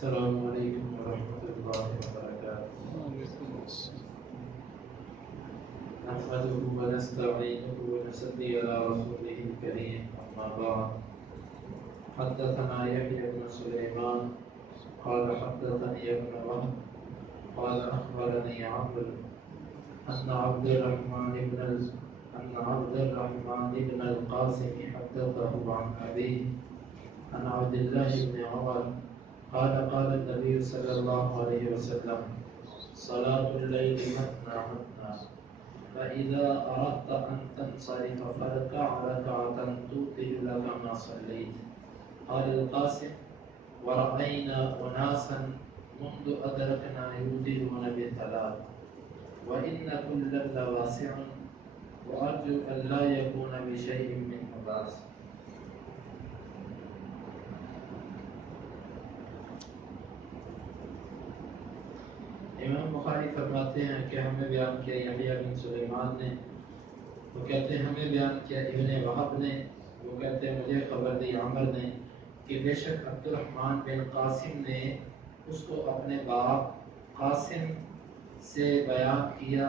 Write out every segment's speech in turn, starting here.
السلام علیکم ورحمۃ اللہ وبرکاتہ۔ نحمده ونستعینه ونصلی علی رسوله الکریم، اما بعد، حدثنا یحیی بن سلیمان قال حدثني ابن وهب قال اخبرني عمرو ان عبد الرحمن بن القاسم حدثه عن ابيه عن عبد الله بن عمر قال قال النبي صلى الله عليه وسلم: صلاة الليل مثنى مثنى، فإذا أردت أن تنصرف فاركع ركعة توتر لك ما صليت. قال القاسم: ورأينا أناسا منذ أدركنا يوترون بالثلاث، وإن كلا لواسع، وأرجو أن لا يكون بشيء منه بأس. امام بخاری فرماتے ہیں کہ ہمیں بیان کیا یحییٰ بن سلیمان نے، وہ کہتے ہیں ہمیں بیان کیا ابن وہب نے، وہ کہتے ہیں مجھے خبر دی عمر نے کہ بے شک عبد الرحمن بن قاسم نے اس کو اپنے باپ قاسم سے بیان کیا،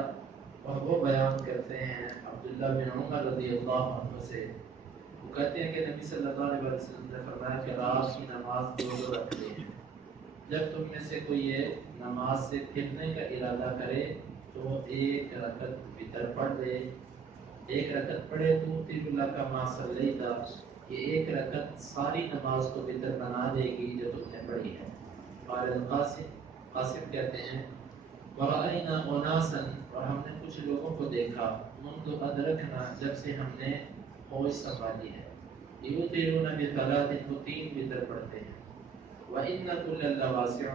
اور وہ بیان کرتے ہیں عبداللہ بن عمر رضی اللہ عنہ سے، وہ کہتے ہیں کہ نبی صلی اللہ علیہ وسلم نے فرمایا کہ رات کی نماز دو رکھتے ہیں، جب تم میں سے کوئی یہ نماز سے پھرنے کا ارادہ کرے تو وہ ایک رکعت وتر پڑھ دے، ایک رکعت پڑھے تو تیر اللہ کا ما صلیتا، یہ ایک رکعت ساری نماز کو وتر بنا دے گی جو تم نے پڑھی ہے۔ قال قاسم کہتے ہیں ورأینا اناسا، اور ہم نے کچھ لوگوں کو دیکھا، منذ ادرکنا، جب سے ہم نے ہوش سنبھالی ہے، یوترون بثلاث، وہ تین وتر پڑھتے ہیں، وَإِنَّ كُلَّ اللَّهُ وَاسِعٌ،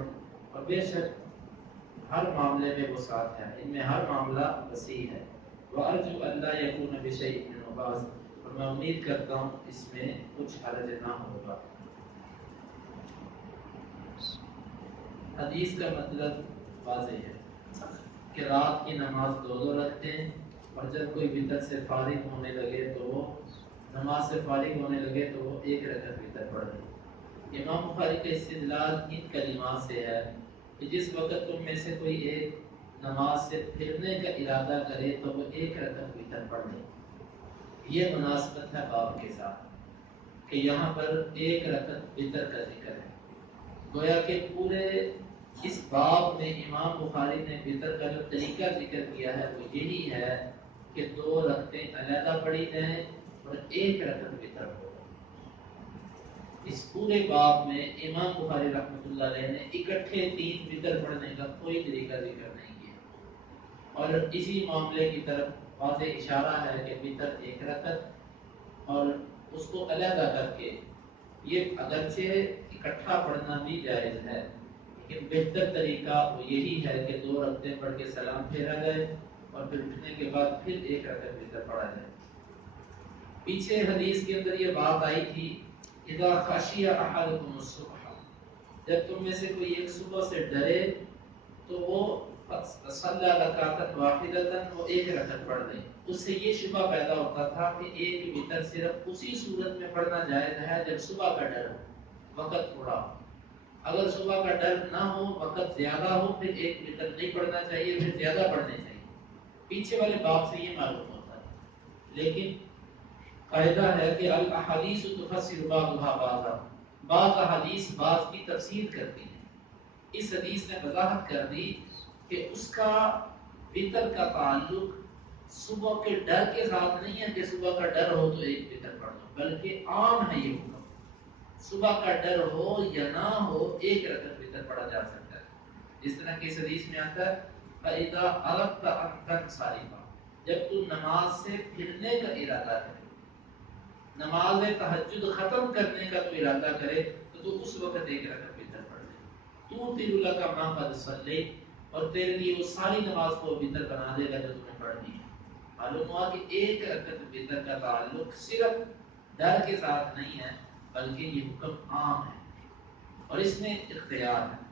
اور بے شک ہر معاملے میں وسعت ہے، ان میں ہر معاملہ وسیع ہے، وَأَرْجُو أَلَّا يَكُونَ بِشَيْءٍ مِّنْهُ بَأْسٌ، اور میں امید کرتا ہوں اس میں کچھ حرج نہ ہوگا۔ حدیث کا مطلب واضح ہے کہ رات کی نماز دو رکھتے ہیں، اور جب کوئی وتر سے فارغ ہونے لگے تو وہ نماز سے فارغ ہونے لگے تو وہ ایک رکعت وتر پڑھ دے۔ امام بخاری کا استدلال ان کلمات سے ہے کہ جس وقت تم میں سے کوئی ایک نماز سے پھرنے کا ارادہ کرے تو وہ ایک رکعت وتر پڑھ لے۔ یہ مناسبت ہے باب کے ساتھ کہ یہاں پر ایک رکعت وتر کا ذکر ہے، گویا کہ پورے اس باب میں امام بخاری نے وتر کا جو طریقہ ذکر کیا ہے وہ یہی ہے کہ دو رکعتیں علیحدہ پڑھی جائیں اور ایک رکعت وتر ہو۔ اس پورے باب میں امام بخاری رحمۃ اللہ علیہ نے اکٹھے تین وتر پڑھنے کا کوئی طریقہ ذکر نہیں کیا، اور اسی معاملے کی طرف واضح اشارہ ہے کہ وتر ایک رکعت اور اس کو علیحدہ کر کے، یہ اگرچہ اکٹھا پڑھنا بھی جائز ہے لیکن بہتر طریقہ وہ یہی ہے کہ دو رکعتیں پڑھ کے سلام پھیرا جائے اور پھر اٹھنے کے بعد پھر ایک رکعت وتر پڑھا جائے۔ پیچھے حدیث کے اندر یہ بات آئی تھی اذا خشی احدکم الصبح، جب تم میں سے کوئی ایک صبح سے ڈرے تو وہ صلی رکعۃ واحدۃ، وہ ایک رکعت پڑھ لے۔ اس سے یہ شبہ پیدا ہوتا تھا کہ ایک وتر صرف اسی صورت میں پڑھنا جائز ہے جب صبح کا ڈر ہو، وقت تھوڑا ہو۔ اگر صبح کا ڈر نہ ہو، وقت زیادہ ہو، پھر ایک وتر نہیں پڑھنا چاہیے، پھر زیادہ پڑھنے چاہیے۔ پیچھے والے باب سے یہ معلوم ہوتا ہے، لیکن قاعدہ ہے کہ الاحادیث تفسر بعضها بعضا، بعض احادیث بعض کی تفسیر کرتی ہیں۔ اس حدیث نے وضاحت کر دی کہ اس کا وتر کا تعلق صبح کے ڈر کے ساتھ نہیں ہے کہ صبح کا ڈر ہو تو ایک وتر پڑھ لو، بلکہ عام ہے یہ حکم، صبح کا ڈر ہو یا نہ ہو ایک رکعت وتر پڑھا جا سکتا ہے۔ جس طرح کہ اس حدیث میں آتا ہے فَإِذَا أَرَدْتَ أَن تَنْصَرِفَ، جب تو نماز سے پھرنے کا ارادہ کرے، نماز تہجد ختم کرنے کا تو ارادہ کرے تو اس وقت ایک رکعت وتر پڑھ لے۔ تو تیر اللہ کا ما قد صلی، اور تیرے لیے وہ ساری نماز کو وتر بنا دے گا جو تم نے پڑھ دی ہے۔ معلوم ہوا کہ ایک رکعت وتر کا تعلق صرف ڈر کے ساتھ نہیں ہے بلکہ یہ حکم عام ہے اور اس میں اختیار ہے۔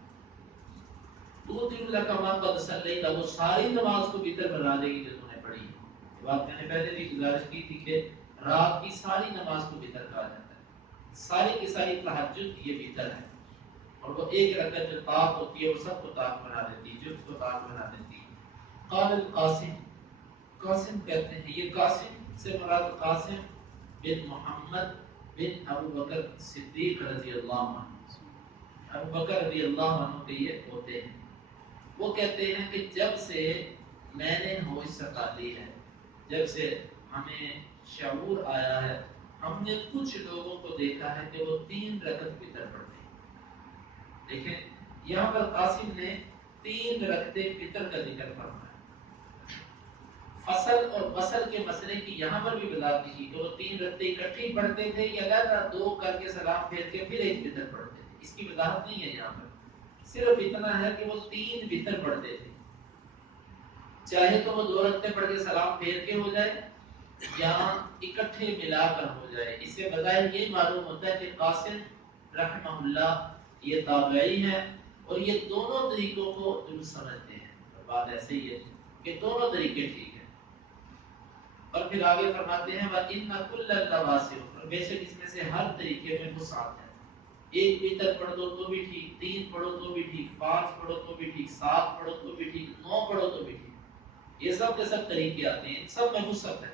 تو تیر اللہ کا ما قد صلی، وہ ساری نماز کو وتر بنا دے گی جو تم نے پڑھی ہے۔ یہ بات میں نے پہلے بھی گزارش کی تھی کہ رات کی ساری نماز کو وتر کہا جاتا ہے، ساری کی ساری تہجد یہ وتر ہے، اور وہ ایک رکعت جو طاق ہوتی ہے وہ سب کو طاق بنا دیتی ہے، جز کو طاق بنا دیتی ہے۔ قال القاسم، قاسم کہتے ہیں، یہ قاسم سے مراد قاسم بن محمد بن ابو بکر صدیق رضی اللہ عنہ، ابو بکر رضی اللہ عنہ کے یہ ہوتے ہیں۔ وہ کہتے ہیں کہ جب سے میں نے ہوش سنبھالی ہے، جب سے ہمیں شعور آیا ہے، ہم نے کچھ لوگوں کو دیکھا ہے کہ وہ 3 رکعت وتر پڑھتے ہیں۔ دیکھیں یہاں پر قاسم نے 3 رکعتیں وتر کا ذکر فرمایا۔ فصل اور بصل کے مسئلے کی یہاں پر بھی وضاحت کی کہ وہ 3 رکعتیں اکٹھی پڑھتے تھے یا لگا 2 کر کے سلام پھیر کے پھر ایک وتر پڑھتے تھے، اس کی وضاحت نہیں ہے یہاں پر، صرف اتنا ہے کہ وہ 3 وتر پڑھتے تھے، چاہے تو وہ 2 رکعتیں پڑھ کے سلام پھیر کے ہو جائے یا اکٹھے ملا کر ہو جائے۔ اس سے بظاہر یہ معلوم ہوتا ہے کہ قاسم رحمہ اللہ یہ تابعی ہے اور یہ دونوں طریقوں کو درست سمجھتے ہیں، اور بات ایسے ہی ہے کہ دونوں طریقے ٹھیک ہیں۔ اور پھر آگے فرماتے ہیں وَإِنَّ كُلَّ النَّوَاسِعُ، اور بے شک اس میں سے ہر طریقے میں وسعت ہے، ایک وتر پڑھ دو تو بھی ٹھیک، 3 پڑھو تو بھی ٹھیک، 5 پڑھو تو بھی ٹھیک، 7 پڑھو تو بھی ٹھیک، 9 پڑھو تو بھی ٹھیک، یہ سب کے سب طریقے آتے ہیں، ان سب میں وسعت ہے۔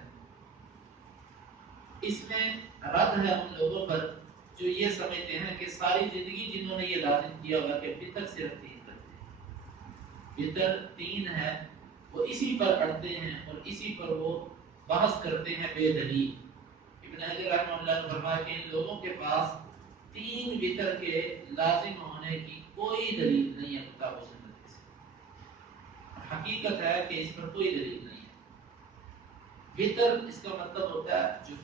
اس میں رد ہے ان لوگوں پر جو یہ سمجھتے ہیں کہ ساری زندگی جنہوں نے یہ لازم کیا ہوگا کہ وتر صرف 3 کرتے ہیں، وتر 3 ہے، وہ اسی پر اڑتے ہیں اور اسی پر وہ بحث کرتے ہیں بے دلیل۔ ابن حجر رحمہ اللہ نے فرمایا کہ ان لوگوں کے پاس 3 وتر کے لازم ہونے کی کوئی دلیل نہیں ہے کتاب و سنت سے، حقیقت ہے کہ اس پر کوئی دلیل نہیں ہے۔ وتر اس کا مطلب ہوتا ہے جو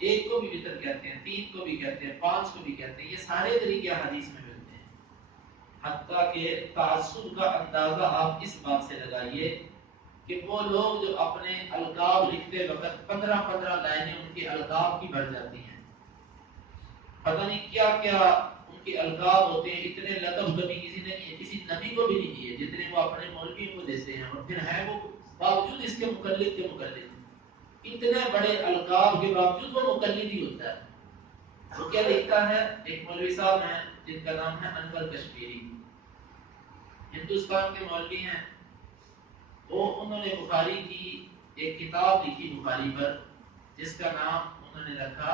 ایک کو بھی وتر کہتے ہیں، 3 کو بھی کہتے ہیں، 5 کو بھی کہتے ہیں، یہ سارے طریقے حدیث میں ملتے ہیں۔ حتیٰ کہ تعصب کا اندازہ آپ اس بات سے لگائیے کہ وہ لوگ جو اپنے القاب لکھتے وقت 15 لائنیں ان کے القاب کی بھر جاتی ہیں، پتہ نہیں کیا کیا ان کے القاب ہوتے ہیں، اتنے لقب کبھی کسی نے کسی نبی کو بھی نہیں دیے جتنے وہ اپنے مولویوں کو دیتے ہیں، اور پھر ہے وہ باوجود اس کے مقلد کے مقلد، اتنے بڑے القاب کے باوجود وہ مقلد ہی ہوتا ہے۔ وہ کیا لکھتا ہے، ایک مولوی صاحب ہیں جن کا نام ہے انور کشمیری، ہندوستان کے مولوی ہیں، وہ انہوں نے بخاری کی ایک کتاب لکھی بخاری پر جس کا نام انہوں نے رکھا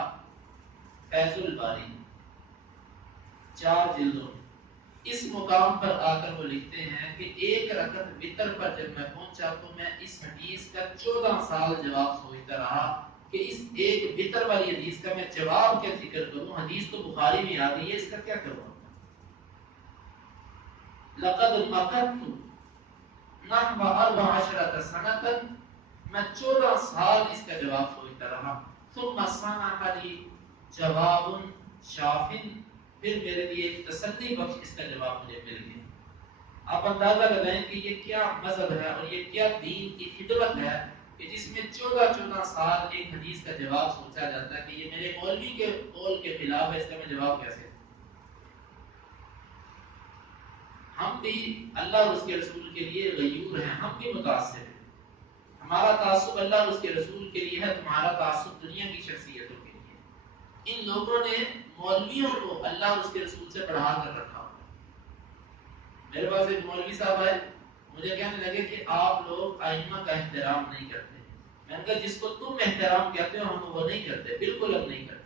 فیض الباری، 4 جلدوں۔ اس مقام پر آ کر وہ لکھتے ہیں کہ ایک رکعت وتر پر جب میں پہنچا تو میں اس حدیث کا 14 سال جواب سوچتا رہا کہ اس ایک وتر والی حدیث کا میں جواب کیا ذکر کروں، حدیث تو بخاری میں آ گئی ہے، اس کا کیا کروں۔ لقد مکثت نحو 14 سنة، میں 14 سال اس کا جواب سوچتا رہا۔ ثم صنع لي جواب شاف، پھر میرے لیے ایک تسلی بخش اس کا جواب مجھے مل گیا۔ آپ اندازہ لگائیں کہ یہ کیا مذہب ہے اور یہ کیا دین کی خدمت ہے کہ جس میں 14 سال ایک حدیث کا جواب سوچا جاتا ہے کہ یہ میرے مولوی کے قول کے خلاف ہے، اس کا میں جواب کیسے۔ ہم بھی اللہ اور اس کے رسول کے لیے غیور ہیں، ہم بھی متاثر ہیں، ہمارا تعصب اللہ اور اس کے رسول کے لیے ہے، تمہارا تعصب دنیا کی شخصیتوں کے لیے۔ ان لوگوں نے مولویوں کو اللہ اور اس کے رسول سے بڑھا کر رکھا۔ میرے پاس ایک مولوی صاحب آئے، مجھے کہنے لگے کہ آپ لوگ ائمہ کا احترام نہیں کرتے۔ میں نے کہا جس کو تم احترام کہتے ہو ہم وہ نہیں کرتے، بالکل ہم نہیں کرتے۔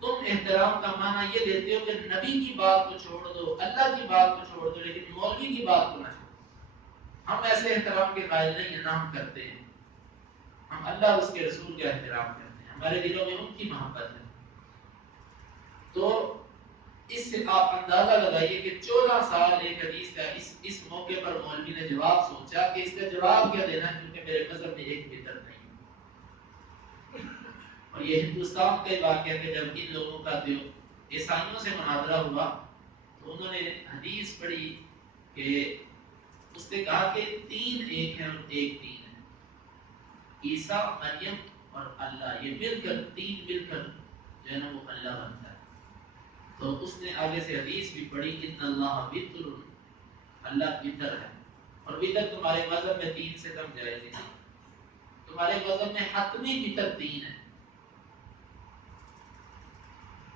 تم احترام کا معنی یہ دیتے ہو کہ نبی کی بات کو چھوڑ دو، اللہ کی بات کو چھوڑ دو، لیکن مولوی کی بات کو نہ چھوڑو۔ ہم ایسے احترام کے قائل نہیں ہیں، نہ ہم کرتے ہیں، ہم اللہ اور اس کے رسول کا احترام کرتے ہیں، ہمارے دلوں میں ان کی محبت ہے۔ تو اس سے آپ اندازہ لگائیے کہ 14 سال ایک حدیث کا اس موقع پر مولوی نے جواب سوچا کہ اس کا جواب کیا دینا، کیونکہ میرے مذہب میں ایک بدعت نہیں۔ اور یہ ہندوستان کا ہی واقعہ ہے کہ جب ان لوگوں کا جو عیسائیوں سے مناظرہ ہوا تو انہوں نے حدیث پڑھی کہ اس نے کہا کہ 3 ایک ہیں اور ایک 3 ہے، عیسیٰ، مریم اور اللہ، یہ مل کر 3 مل کر جو ہے نا وہ اللہ بنتا ہے۔ تو اس نے آگے سے حدیث بھی پڑھی ان اللہ وتر، اللہ وتر ہے، اور وتر تمہارے مذہب میں 3 سے کم جائز نہیں، تمہارے مذہب میں حتمی وتر 3 ہے۔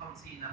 50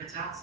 50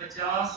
50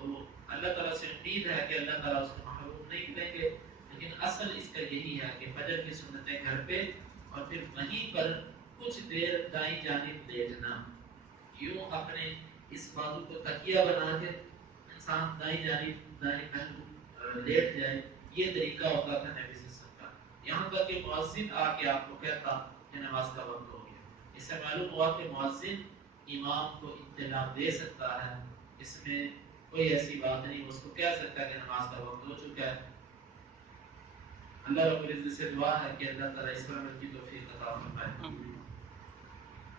تو اللہ تعالیٰ سے امید ہے کہ اللہ تعالیٰ اس کو محروم نہیں کریں گے، لیکن اصل اس کا یہی ہے کہ فجر کی سنتیں گھر پہ اور پھر وہیں پر کچھ دیر دائیں جانب لیٹنا، یوں اپنے اس بازو کو تکیہ بنا کے انسان دائیں جانب دائیں پہلو لیٹ جائے، یہ طریقہ ہوتا تھا نبی صلی اللہ علیہ وسلم کا، یہاں تک کہ مؤذن آ کے آپ کو کہتا کہ نماز کا وقت ہو گیا۔ اس سے معلوم ہوا کہ مؤذن امام کو اطلاع دے سکتا ہے، اس میں کوئی ایسی بات نہیں، اس کو کہہ سکتا ہے کہ نماز کا وقت ہو چکا ہے۔ اللہ رب العزت سے دعا ہے کہ اللہ تعالیٰ اس پر عمل کی توفیق عطا فرمائے۔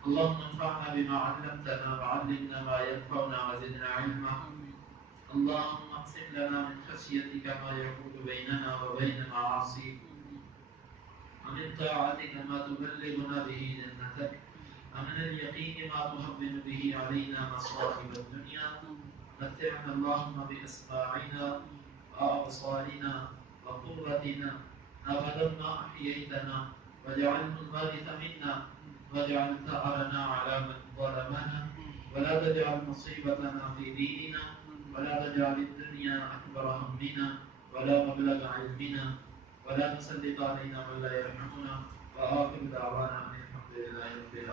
اللهم انفعنا بما علمتنا وعلمنا ما ينفعنا وزدنا علما، اللهم اقسم لنا من خشيتك ما يحول بيننا وبين معاصيك، ومن طاعتك ما تبلغنا به جنتك، ومن اليقين ما تهون به علينا مصائب الدنيا، متعنا اللهم بأسماعنا وأبصارنا وقوتنا أبدا ما أحييتنا، واجعله الوارث منا، واجعل ثأرنا على من ظلمنا، ولا تجعل مصيبتنا في ديننا، ولا تجعل الدنيا أكبر همنا ولا مبلغ علمنا، ولا تسلط علينا من لا يرحمنا، وآخر دعوانا أن الحمد لله رب العالمين.